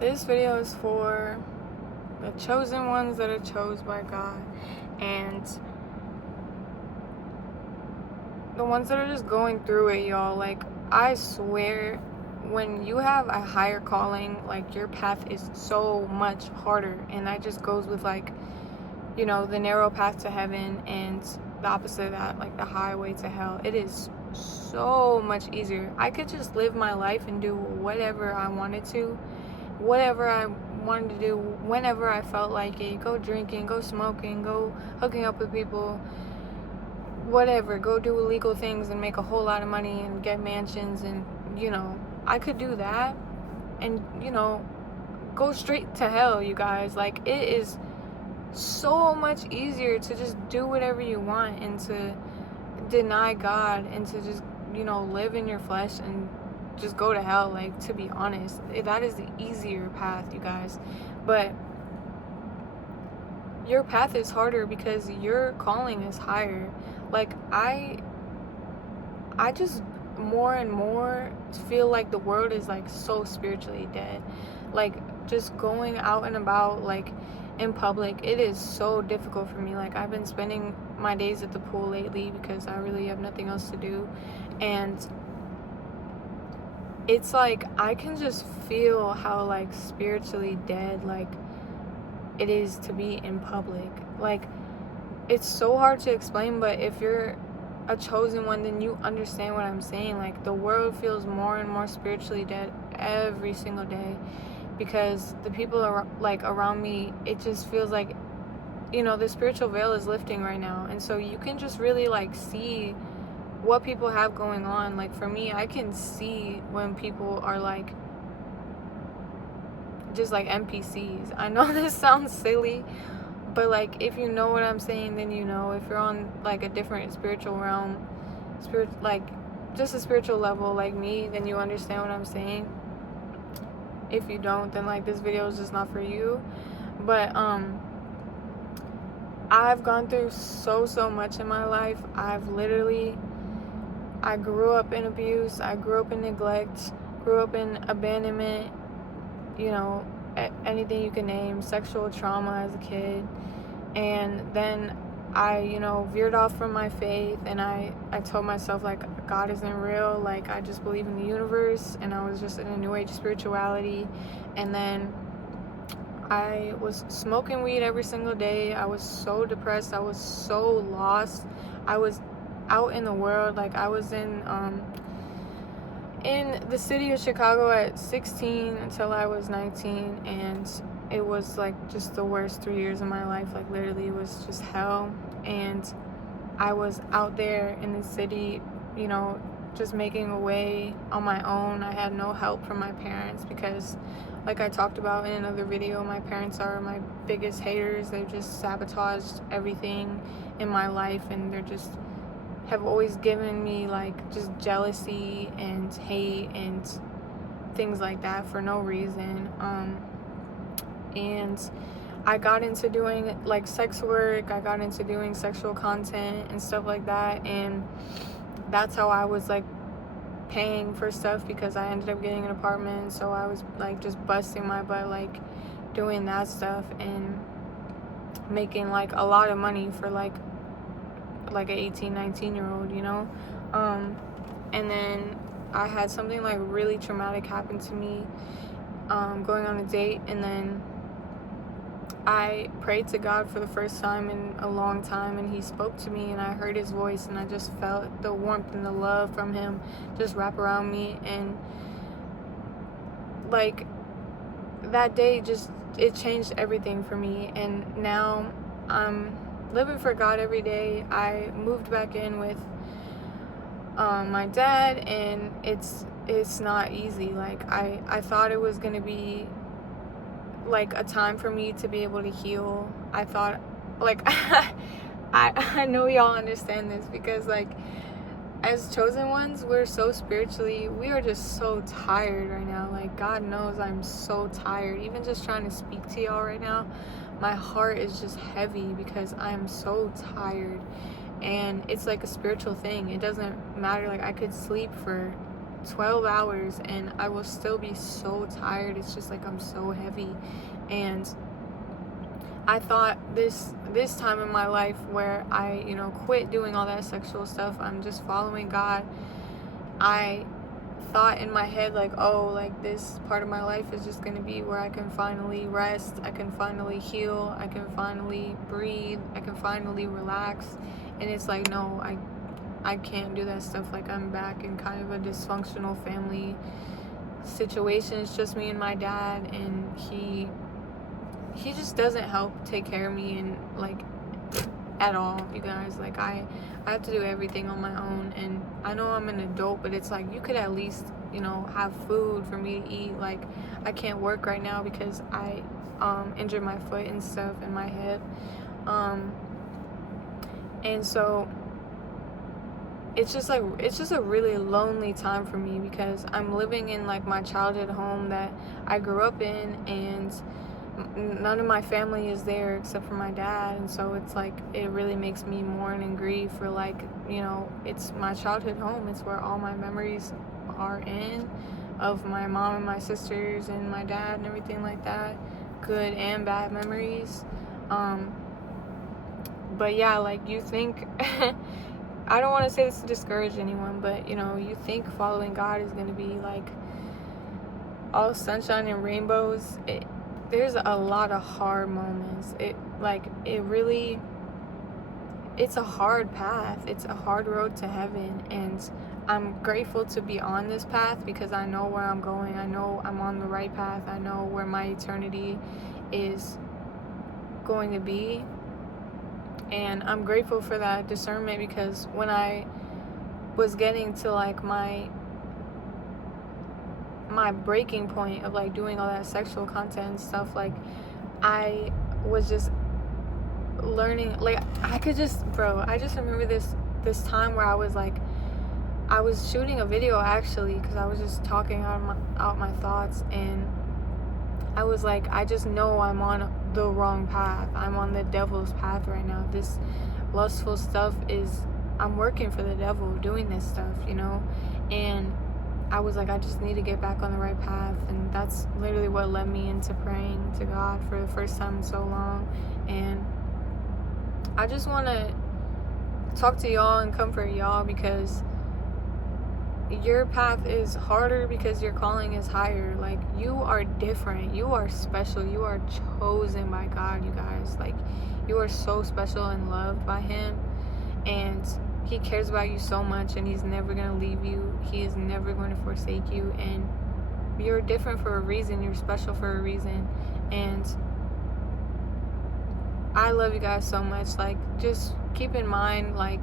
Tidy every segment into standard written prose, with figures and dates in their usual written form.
This video is for the chosen ones that are chosen by God, and the ones that are just going through it, y'all. Like, I swear, when you have a higher calling, like, your path is so much harder, and that just goes with, like, the narrow path to heaven, and the opposite of that, like the highway to hell. It is so much easier. I could just live my life and do whatever I wanted to, whatever I wanted to do, whenever I felt like it. Go drinking, go smoking, go hooking up with people, whatever. Go do illegal things and make a whole lot of money and get mansions, and I could do that and go straight to hell, you guys. Like, it is so much easier to just do whatever you want and to deny God and to just live in your flesh and just go to hell. Like, to be honest, that is the easier path, you guys. But your path is harder because your calling is higher. Like, I just more and more feel like the world is like so spiritually dead. Like, just going out and about, like, in public, it is so difficult for me. Like, I've been spending my days at the pool lately because I really have nothing else to do, and it's like I can just feel how, like, spiritually dead, like, it is to be in public. Like, it's so hard to explain, but if you're a chosen one, then you understand what I'm saying. Like, the world feels more and more spiritually dead every single day because the people are like around me. It just feels like the spiritual veil is lifting right now, and so you can just really, like, see what people have going on. Like, for me, I can see when people are like just like NPCs. I know this sounds silly, but, like, if you know what I'm saying, then if you're on, like, a different spiritual realm, like, just a spiritual level like me, then you understand what I'm saying. If you don't, then, like, this video is just not for you. But I've gone through so much in my life. I grew up in abuse, I grew up in neglect, grew up in abandonment, anything you can name, sexual trauma as a kid. And then I veered off from my faith, and I told myself, like, God isn't real. Like, I just believe in the universe, and I was just in a new age spirituality. And then I was smoking weed every single day. I was so depressed. I was so lost. I was out in the world. Like, I was in the city of Chicago at 16 until I was 19, and it was, like, just the worst 3 years of my life. Like, literally, it was just hell. And I was out there in the city, just making a way on my own. I had no help from my parents because, like I talked about in another video, my parents are my biggest haters. They've just sabotaged everything in my life, and they're just have always given me, like, just jealousy and hate and things like that for no reason. And I got into doing, like, sex work. I got into doing sexual content and stuff like that, and that's how I was, like, paying for stuff, because I ended up getting an apartment. So I was, like, just busting my butt, like, doing that stuff and making, like, a lot of money for like an 18-19-year-old, and then I had something, like, really traumatic happen to me, going on a date, and then I prayed to God for the first time in a long time, and he spoke to me, and I heard his voice, and I just felt the warmth and the love from him just wrap around me. And, like, that day it changed everything for me, and now I'm living for God every day. I moved back in with my dad, and it's not easy. Like, I thought it was gonna be, like, a time for me to be able to heal. I thought, like, I know y'all understand this, because, like, as chosen ones, we are just so tired right now. Like, God knows I'm so tired. Even just trying to speak to y'all right now, my heart is just heavy because I'm so tired. And it's like a spiritual thing. It doesn't matter. Like, I could sleep for 12 hours and I will still be so tired. It's just like I'm so heavy. And I thought this time in my life where I, quit doing all that sexual stuff, I'm just following God. I thought in my head like, oh, like this part of my life is just going to be where I can finally rest, I can finally heal, I can finally breathe, I can finally relax. And it's like, no, I can't do that stuff. Like, I'm back in kind of a dysfunctional family situation. It's just me and my dad, and he just doesn't help take care of me, and like at all, you guys. Like, I have to do everything on my own, and I know I'm an adult, but it's like you could at least have food for me to eat. Like, I can't work right now because I injured my foot and stuff and my hip, and so it's just a really lonely time for me because I'm living in like my childhood home that I grew up in, and none of my family is there except for my dad. And so it's like it really makes me mourn and grieve for like, it's my childhood home. It's where all my memories are in, of my mom and my sisters and my dad and everything like that, good and bad memories. But yeah, like, you think I don't want to say this to discourage anyone, but you think following God is going to be like all sunshine and rainbows. There's a lot of hard moments. It's a hard path. It's a hard road to heaven, and I'm grateful to be on this path because I know where I'm going. I know I'm on the right path. I know where my eternity is going to be. And I'm grateful for that discernment, because when I was getting to like my breaking point of like doing all that sexual content and stuff, like I was just learning, like I just remember this time where I was shooting a video actually, because I was just talking out my thoughts, and I was like, I just know I'm on the wrong path. I'm on the devil's path right now. This lustful stuff I'm working for the devil doing this stuff, and I was like, I just need to get back on the right path. And that's literally what led me into praying to God for the first time in so long. And I just want to talk to y'all and comfort y'all, because your path is harder because your calling is higher. Like, you are different, you are special, you are chosen by God, you guys. Like, you are so special and loved by him, and he cares about you so much, and he's never going to leave you. He is never going to forsake you, and you're different for a reason. You're special for a reason. And I love you guys so much. Like, just keep in mind, like,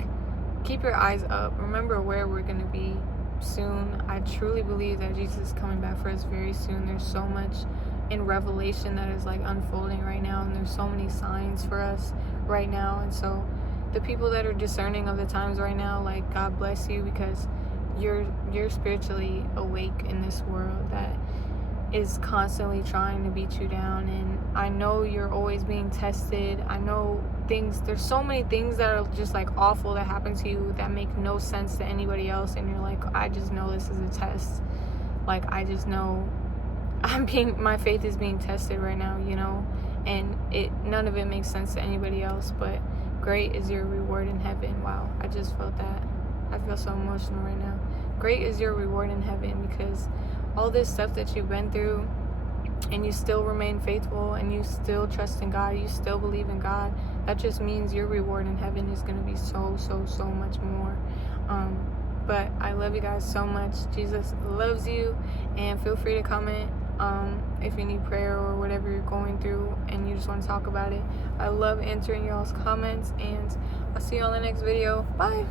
keep your eyes up. Remember where we're going to be soon. I truly believe that Jesus is coming back for us very soon. There's so much in Revelation that is like unfolding right now, and there's so many signs for us right now. And so the people that are discerning of the times right now, like, God bless you, because you're spiritually awake in this world that is constantly trying to beat you down. And I know you're always being tested. I know there's so many things that are just like awful that happen to you that make no sense to anybody else, and you're like, I just know this is a test. Like, I just know my faith is being tested right now, and none of it makes sense to anybody else, but great is your reward in heaven. Wow, I just felt that. I feel so emotional right now. Great is your reward in heaven, because all this stuff that you've been through, and you still remain faithful, and you still trust in God, you still believe in God, that just means your reward in heaven is going to be so, so, so much more. But I love you guys so much. Jesus loves you, and feel free to comment if you need prayer or whatever you're going through and you just want to talk about it. I love answering y'all's comments, and I'll see you on the next video. Bye.